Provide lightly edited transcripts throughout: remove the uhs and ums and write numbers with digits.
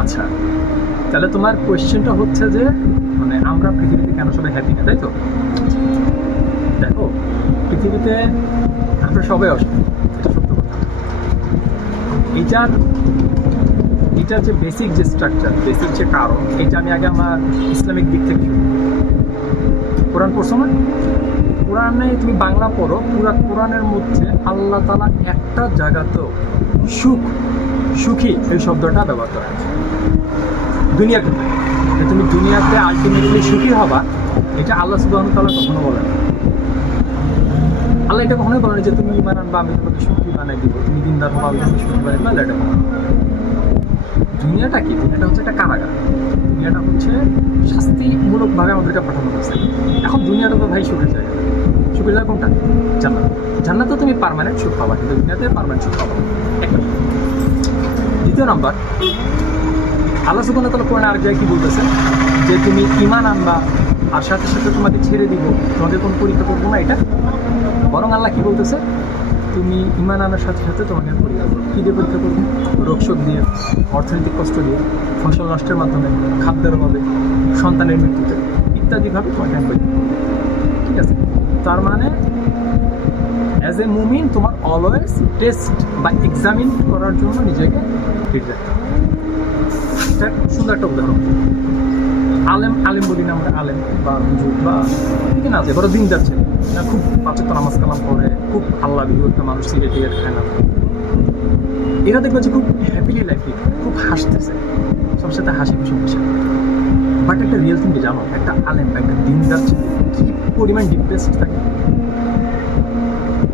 আচ্ছা, তাহলে তোমার কোয়েশ্চেনটা হচ্ছে যে মানে আমরা পৃথিবীতে কেন সবাই হ্যাপি না, তাই তো? দেখো, পৃথিবীতে আমরা সবাই অসুখী, এটা সত্য কথা। এটার এটার যে বেসিক যে স্ট্রাকচার, বেসিক যে কারণ, এটা আমি আগে আমার ইসলামিক দিক থেকে শুরু করি। কোরআন পড়ছো না? কোরআনে তুমি বাংলা পড়ো, পুরা কোরআনের মধ্যে আল্লাহ তাআলা একটা জায়গাতেও সুখী এই শব্দটা ব্যবহার করা হয়েছে। দুনিয়াতে যে তুমি দুনিয়াতে আলটিমেটলি সুখী হবা, এটা আল্লাহ সুবহানাহু ওয়া তাআলা কখনো বলেন না। আল্লাহ এটা কখনোই বলেন যে তুমি ঈমান আনবা আমি তোমাকে সুখী বানাই দিব, তুমি দিনদার হবা আমি তোমাকে সুখী বানাই দিব। আল্লাহ এটা বলেন না। দুনিয়াটা কি? দুনিয়াটা হচ্ছে একটা কারাগার। দুনিয়াটা হচ্ছে শাস্তিমূলকভাবে আমাদেরকে পাঠানো হয়েছে। এখন দুনিয়াটা তো ভাই সুখের জায়গা। সুখের জায়গা কোনটা? জান্নাত। জান্নাতে তুমি পার্মানেন্ট সুখ পাবা, কিন্তু দুনিয়াতে পার্মানেন্ট সুখ পাবা। এক নম্বর। দ্বিতীয় নম্বর, আল্লাহ সুবহানাহু ওয়া তাআলা কোরআনে আরেক জায়গায় কি বলতেছে যে তুমি ঈমান আনবা আর সাথে সাথে তোমাকে ছেড়ে দিব, তোমাকে কোনো পরীক্ষা করবো না। এটা বরং আল্লাহ কি বলতেছে, তুমি ঈমান আনার সাথে সাথে তোমাকে পরীক্ষা করবো। কী দিয়ে পরীক্ষা করবো? রোগশোক দিয়ে, অর্থনৈতিক কষ্ট দিয়ে, ফসল নষ্টের মাধ্যমে, খাদ্যের অভাবে, সন্তানের মৃত্যুতে ইত্যাদিভাবে তোমাকে আমি পরীক্ষা করবো। ঠিক আছে? তার মানে অ্যাজ এ মুমিন তোমার অলওয়েজ টেস্ট বা এক্সামিন করার জন্য নিজেকে ফিট রাখতে হবে। এটা সুন্দর একটা উদাহরণ। আলেম বলি না আমরা, আলেম বা হুজুর বা ঠিক না আছে, বড় দিন যাচ্ছে না, খুব পাঁচক নামাজ কালাম পড়ে, খুব আল্লাহ বিহু একটা মানুষ, সিগারেট খায় না, এরা দেখবে যে খুব হ্যাপিলি লাইফ লিড করে, খুব হাসতেছে, সবার সাথে হাসি খুশি মিশে। বাট একটা রিয়েল থিং জানো, একটা আলেম বা একটা দিন যাচ্ছে কি পরিমাণ ডিপ্রেসড থাকে।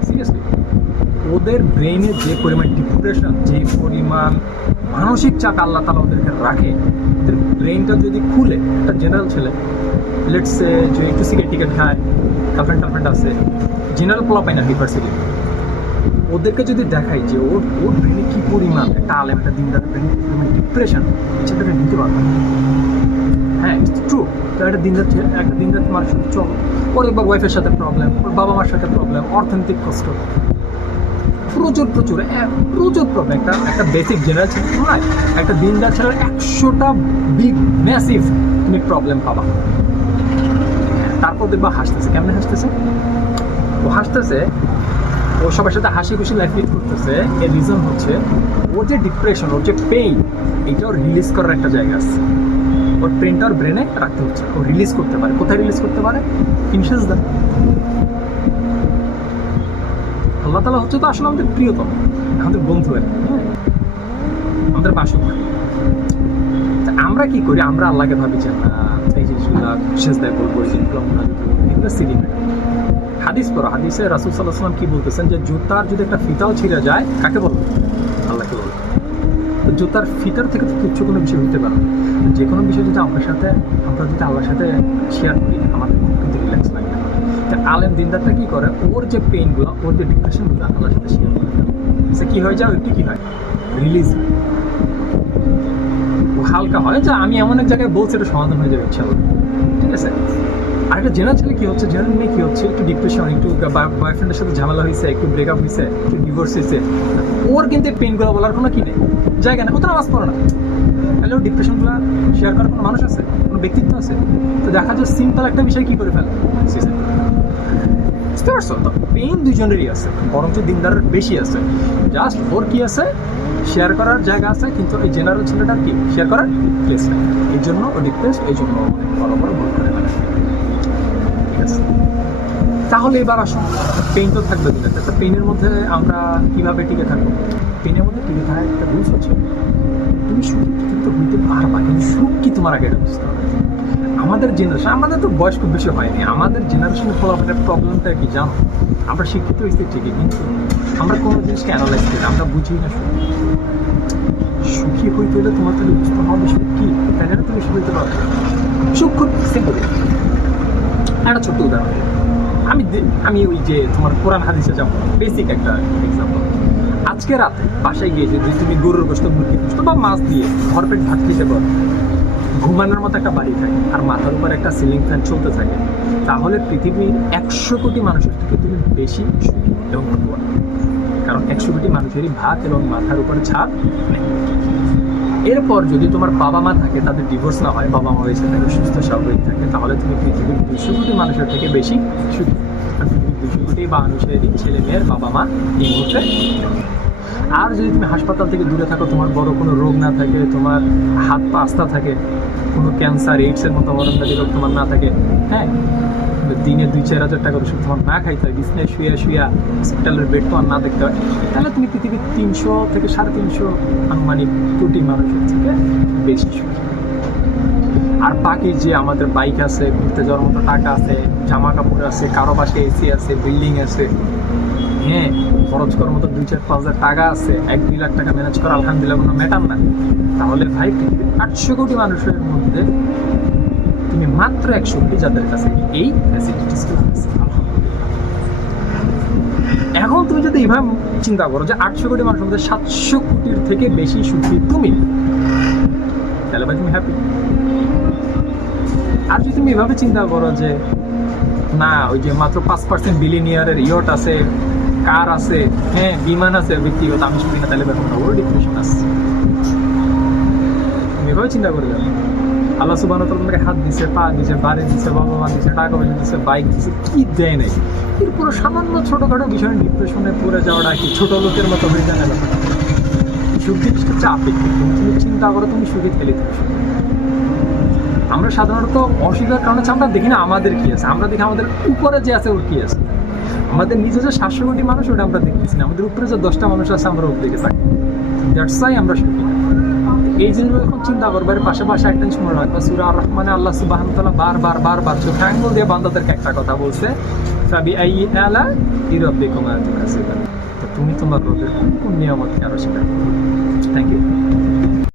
সিরিয়াসলি, ওদের ব্রেইনে যে পরিমাণ ডিপ্রেশন, যে পরিমাণ মানসিক চাপ আল্লাহ তাআলা ওদেরকে রাখে, ওদের ব্রেইনটা যদি খুলে, একটা জেনারেল ছেলে লেটস সে যে একটু সিগারেট টিকেট খায়, গার্লফ্রেন্ড আছে, জেনারেল পোলা পায় না ইউনিভার্সিটি, ওদেরকে যদি দেখাই যে ওর ব্রেনে কী পরিমাণ, একটা আলেম একটা দিনদার ব্রেনে কী পরিমাণ ডিপ্রেশন, সেটাকে নিতে পারবে না। হ্যাঁ, ইটস ট্রু। তো একটা দিনদার মানুষ চল, ওর একবার ওয়াইফের সাথে প্রবলেম, ওর বাবা মার সাথে প্রবলেম, অর্থনৈতিক কষ্ট, প্রচুর প্রবলেম। একটা বেসিক জেনারেল ছেলে নয়, একটা দিনদার ছেলের 100টা বিগ ম্যাসিভ তুমি প্রবলেম পাবা। তারপর দেখবা হাসতেছে। কেমনে হাসতেছে? ও হাসতেছে, ও সবার সাথে হাসি খুশি লাইফ লিড করতেছে। এর রিজন হচ্ছে ওর যে ডিপ্রেশন, ওর যে পেইন, এইটাও রিলিজ করার একটা জায়গা আছে। ওর পেইনটা ওর ব্রেনে রাখতে হচ্ছে, ও রিলিজ করতে পারে। কোথায় রিলিজ করতে পারে? ইন সিজদা। আল্লাহ তাআলা হচ্ছে তো আসলে আমাদের প্রিয়তম, আমাদের বন্ধু, হ্যাঁ, আমাদের বাসক। আমরা কি করি? আমরা আল্লাহকে ভাবি যে না, এই জিনিসগুলো সেজদায় বলবো, এগুলো সিলি ম্যাটার। হাদিস পড়ো, হাদিসে রাসূল সাল্লাল্লাহু আলাইহি ওয়াসাল্লাম কি বলতেছেন যে জুতার যদি একটা ফিতাও ছিঁড়ে যায়, কাকে বলবো? আল্লাহকে বলবো। তো জুতার ফিতার থেকে তো তুচ্ছ কোনো বিষয় হতে পারে না। যে কোনো বিষয় যদি আমরা যদি আল্লাহর সাথে শেয়ার করি, আমাদের কিন্তু রিল্যাক্স লাগে। তা আলেম দিনদারটা কী করে? ওর যে পেইনগুলো, ওর যে ডিপ্রেশনগুলো আল্লাহর সাথে শেয়ার করে, সে কী হয়ে যায়? ওইটি কী হয়? রিলিজ হয়, ও হালকা হয়। যে আমি এমন এক জায়গায় বলছি, এটা সমাধান হয়ে যাবে ইচ্ছা করবে। ঠিক আছে? আর একটা জেনারেল ছেলে কী হচ্ছে, জেনারেল মেয়ে কী হচ্ছে, একটু ডিপ্রেশন, একটু বয়ফ্রেন্ডের সাথে ঝামেলা হয়েছে, একটু ব্রেকআপ হয়েছে, একটু ডিভোর্স হয়েছে, ওর কিন্তু পেইনগুলো বলার কোনো কী নেই, জায়গা নেই। ও তো নামাজ পড়ে না, তাহলে ওর ডিপ্রেশনগুলো শেয়ার করার কোনো মানুষ আছে, কোনো ব্যক্তিত্ব আছে? তো দেখা যায় সিম্পল একটা বিষয় কী করে ফেলে, সুইসাইড। বুঝতে পারছো তো? পেইন দুজনেরই আছে, বরঞ্চ দিনদারের বেশি আছে। জাস্ট ওর কী আছে, শেয়ার করার জায়গা আছে, কিন্তু এই জেনারেল ছেলেটার কি শেয়ার করার প্লেস নেই। এই জন্য ও ডিপ্রেসড, এই জন্য বড় ভুল করে ফেলে। ঠিক আছে? তাহলে এবার আসুন, পেইন তো থাকবে দুটাতে। তো পেইনের মধ্যে আমরা কীভাবে টিকে থাকবো? পেইনের মধ্যে টিকে থাকার একটা রুলস হচ্ছে, তুমি সুখী কিন্তু হইতে পারবা, কিন্তু সুখ কি তোমার আগে এটা বুঝতে হবে। আমাদের জেনারেশন, আমাদের তো বয়স খুব বেশি হয়নি, আমাদের জেনারেশনের ফলাফলের প্রবলেমটা কি জানো? আমরা শিক্ষিত হয়েছি ঠিকই, কিন্তু আমরা কোনো জিনিসকে অ্যানালাইজ করি, আমরা বুঝি না। সুখী হইতে হলে তোমার তাহলে বুঝতে হবে সুখ কি, তাহলে তুমি সুখ হইতে পারবে। সুখ খুব সিম্পল। একটা ছোট্ট উদাহরণ, আমি ওই যে তোমার কোরআন হাদিসে যাবো, বেসিক একটা এক্সাম্পল। আজকে রাতে বাসায় গিয়ে যদি তুমি গরুর গোশত, মুরগির গোশত বা মাছ দিয়ে ভরপেট ভাত খেতে পারো, ঘুমানোর মতো একটা বাড়ি থাকে, আর মাথার উপর একটা সিলিং ফ্যান চলতে থাকে, তাহলে পৃথিবীর 100 কোটি মানুষের থেকে তুমি বেশি সুখী এবং ভাগ্যবান। কারণ 100 কোটি মানুষেরই ভাত এবং মাথার উপরে ছাদ নেই। এরপর যদি তোমার বাবা মা থাকে, তাদের ডিভোর্স না হয়, বাবা মা বেঁচে থাকে, সুস্থ স্বাভাবিক থাকে, তাহলে তুমি পৃথিবীর 200 কোটি মানুষের থেকে বেশি সুখী। আর পৃথিবীর 200 কোটি মানুষের ছেলে মেয়ের বাবা মা এই মুহূর্তে। আর যদি তুমি হাসপাতাল থেকে দূরে থাকো, তোমার বড় কোনো রোগ না থাকে, তোমার হাত পা আস্থা থাকে, কোনো ক্যান্সার এইডসের মতো মরণবাদী রোগ তোমার না থাকে, হ্যাঁ, দিনে 2-4 হাজার টাকার ওষুধ তোমার না খাইতে হয়, বিছনায় শুয়ে শুয়ে হসপিটালের বেড তোমার না দেখতে হয়, তাহলে তুমি পৃথিবীর 300 থেকে 350 আনুমানিক কোটি মানুষের থেকে বেশি সুখী। আর বাকি যে আমাদের বাইক আছে, ঘুরতে যাওয়ার মতো টাকা আছে, জামা কাপড় আছে, কারো বাসায় এসি আছে, বিল্ডিং আছে, হ্যাঁ, খরচ করার মতো 2-4-5 হাজার টাকা আছে, 1-2 লাখ টাকা ম্যানেজ করা আলহামদুলিল্লাহ কোনো ম্যাটার না, তাহলে ভাই পৃথিবীর 800 কোটি মানুষের মধ্যে তুমি মাত্র 100 কোটি যাদের কাছে এই ফ্যাসিলিটিসগুলো আছে। এখন তুমি যদি এইভাবে চিন্তা করো যে 800 কোটি মানুষের মধ্যে 700 কোটির থেকে বেশি সুখী তুমি, তাহলে ভাই তুমি হ্যাপি। আর যদি তুমি এভাবে চিন্তা করো যে না, ওই যে মাত্র 5% বিলিয়নিয়ারের ইয়ট আছে, কার আছে, হ্যাঁ, বিমান আছে, ব্যক্তিগত আমি শুনি না, তাহলে ব্যাপার ওর ডিপ্রেশন আসছে। তুমি এভাবে চিন্তা করে যাবে আল্লাহ সুবহানাহু ওয়া তাআলা তোমাকে হাত দিছে, পা দিছে, বাড়ি দিছে, বাবা মা দিছে, টাকা পয়সা দিছে, বাইক দিছে, কি দেয় নাই? এরপর সামান্য ছোটখাটো বিষয়ে ডিপ্রেশনে পড়ে যাওয়াটা কি ছোট লোকের মতো হয়ে যায় না? ব্যাপারটা সুখ জিনিসটা হচ্ছে আপেক্ষিক। তুমি চিন্তা করো তুমি সুখে খেলে থাকো। আমরা সাধারণত অসুবিধার কারণে আমরা দেখি না আমাদের কি আছে, আমরা দেখি আমাদের উপরে যে আছে ওর কি আছে। আমাদের নিচে যে 700 কোটি মানুষ, ওটা আমরা দেখতেছি না। আমাদের উপরে যে 10টা মানুষ আছে, আমরা ওর দিকে থাকি। দ্যাটস ওয়াই আমরা সুখী না। এই জিনিসগুলো যখন চিন্তা করবো, এর পাশাপাশি একটা জিনিস মনে রাখবা, সূরা আর রহমানে আল্লাহ সুবহানাহু ওয়া তাআলা বারবার চোখে আঙ্গুল দিয়ে বান্দাদেরকে একটা কথা বলছে, ফাবিআইয়ি আলা'i রাব্বিকুমা তুকাযিবান। তো তুমি তোমার রবের কোন নিয়ামতকে আরো স্বীকার করো? Thank you.